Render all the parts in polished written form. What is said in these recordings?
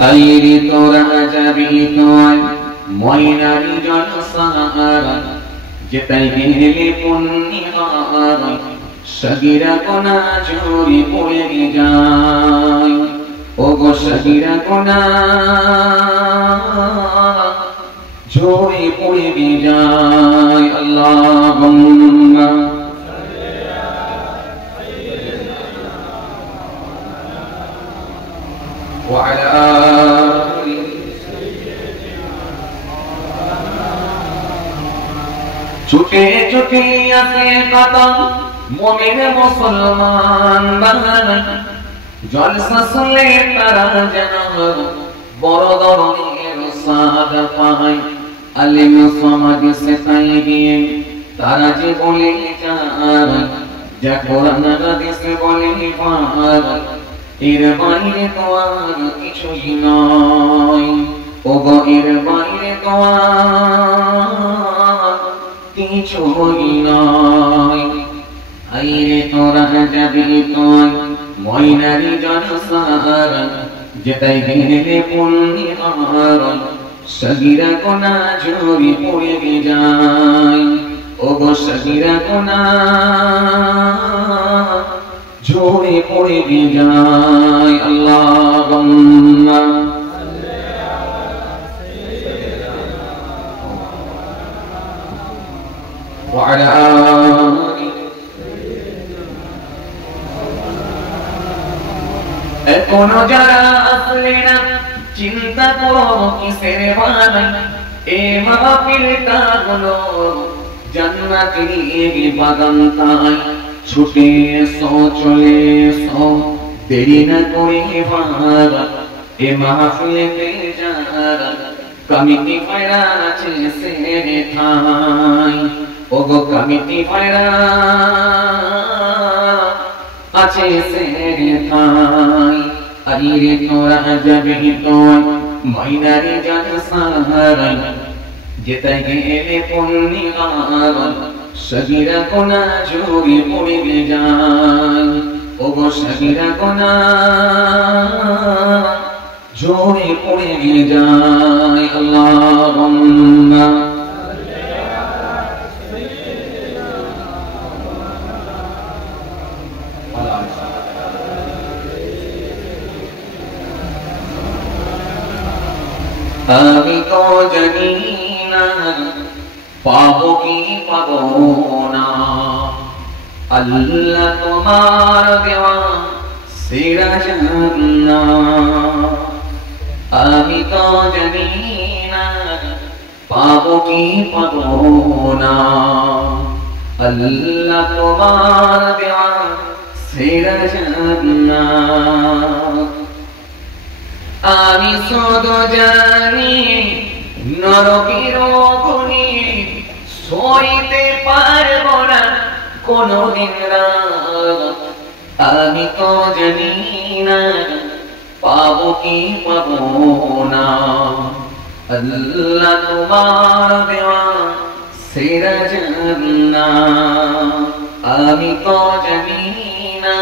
আইরি তোরা যাবি তোয় ময়নারি জলসার যেতাই গেলে পুণ্যিহার সগীরা কোনা ঝরে পড়ে যায় ওগো সগীরা কোনা ঝরে পড়ে যায় আল্লাহুম্মা وعلى ছুটে ছুটে আসে কদম মুমিন মুসলমান বাংলা জলসা শুনলে তারা যেন বড় ধরনের সাদ পায় আলিম সমাজ সে তাই গিয়ে তারা যে বলে যায় যা কোরআন হাদিস বলে পায় এর বাইরে তো আর কিছুই নয় ওগো এর বাইরে তো আর কিছুই নয় আইরে তোরা যাবি তোয় ময়নারি জলসার যেতাই গেলে পুণ্যিহার সগীরা কোনা ঝরে পড়ে যায় ওগো সগীরা কোনা ঝরে পড়ে যায় আল্লাহুম্মা وعلى এখনো যারা আসলে না চিন্তা করো কিসের বানাই এ মাহফিলটা হলো জান্নাতের বাগান তাই ছুটে এসো চলে এসো দেরি না করে বাবা এ মাহফিলেতে যারা কমিটি ভাইরা আছে সে ঠাই ওগো কমিটি ভাইরা আছে সে ঠাই আইরে তোরা যাবি তোয় ময়নারি জলসার যেতাই গেলে পুণ্যিহার সগীরা কোনা ঝরে পড়ে যায় ওগো সগীরা কোনা ঝরে পড়ে যায় আল্লাহুম্মা আমি তো জানি না পাবো কি পাবো না আল্লাহ তোমার দেওয়া সেরা জান্নাত আমি তো জানি না পাবো কি পাবো না আল্লাহ তোমার দেওয়া সেরা জান্নাত আমি শুধু জানি নরকের অগ্নি সইতে পারবো না কোনদিন রাত আমি তো জানি না পাবো কি পাবো না আল্লাহ তোমার দেওয়া সেরা জান্নাত আমি তো জানি না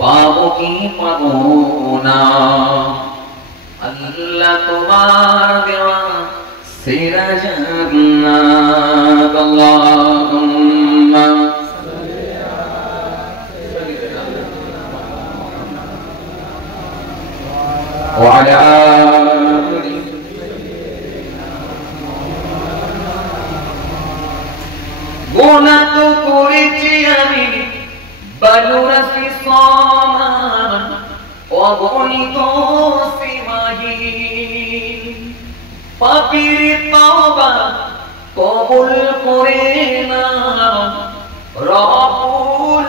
পাবো কি পাবো না আল্লাহ তোমার দেওয়া সেরা জান্নাত আল্লাহুম্মা وعلى গুনাহ তো করেছি আমি বালুরাসি সমান অগণিত সীমাহীন পাপীর তওবা কবুল করে না রব্বুল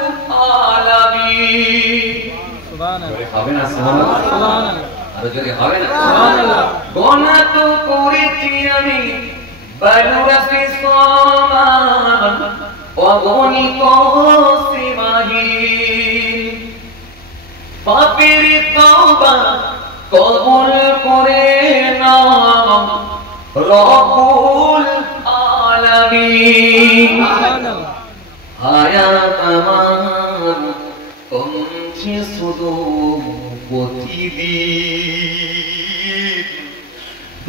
আলামিন সুবহানাল্লাহ হবে না সুবহানাল্লাহ আর যদি হবে না সুবহানাল্লাহ গুনাহ তো করেছি আমি বালুরাসি সমান অগণিত সীমাহীন পাপীর তওবা কবুল করে না রব্বুল আলামিন হায়াত আমার কমছে শুধু প্রতিদিন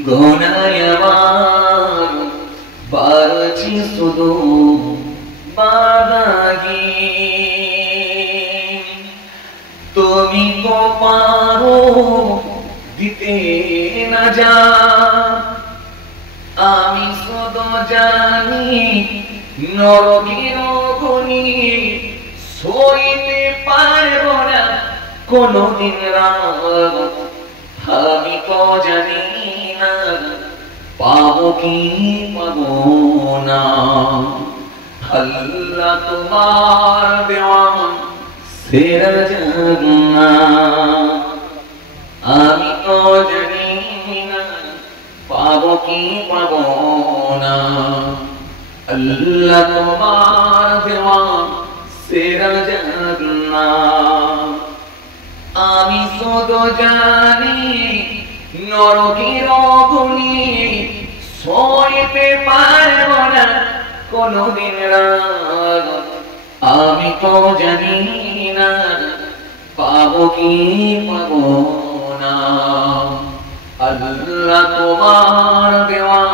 গোনায় আমার বাড়ছি শুধু বাদাগি তুমি তো পারো দিতে না যা আমি শুধু জানি নরকের অগ্নি সইতে পারব না কোনদিন রাত আমি তো জানি না পাবো কি পাবো না আল্লাহ তোমার দেওয়া সেরা জান্নাত আমি তো জানি না পাবো কি পাবো না আল্লাহ তোমার দেওয়া সেরা জান্নাত আমি শুধু জানি নরকের অগ্নি সইতে পারব না কোনদিন রাত আমি তো জানি না পাবো কি পাবো না আল্লাহ তোমার দেওয়া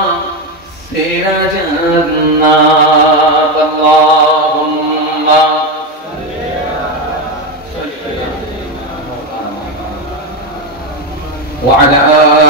সেরা জান্নাত আল্লাহুম্মা وعلى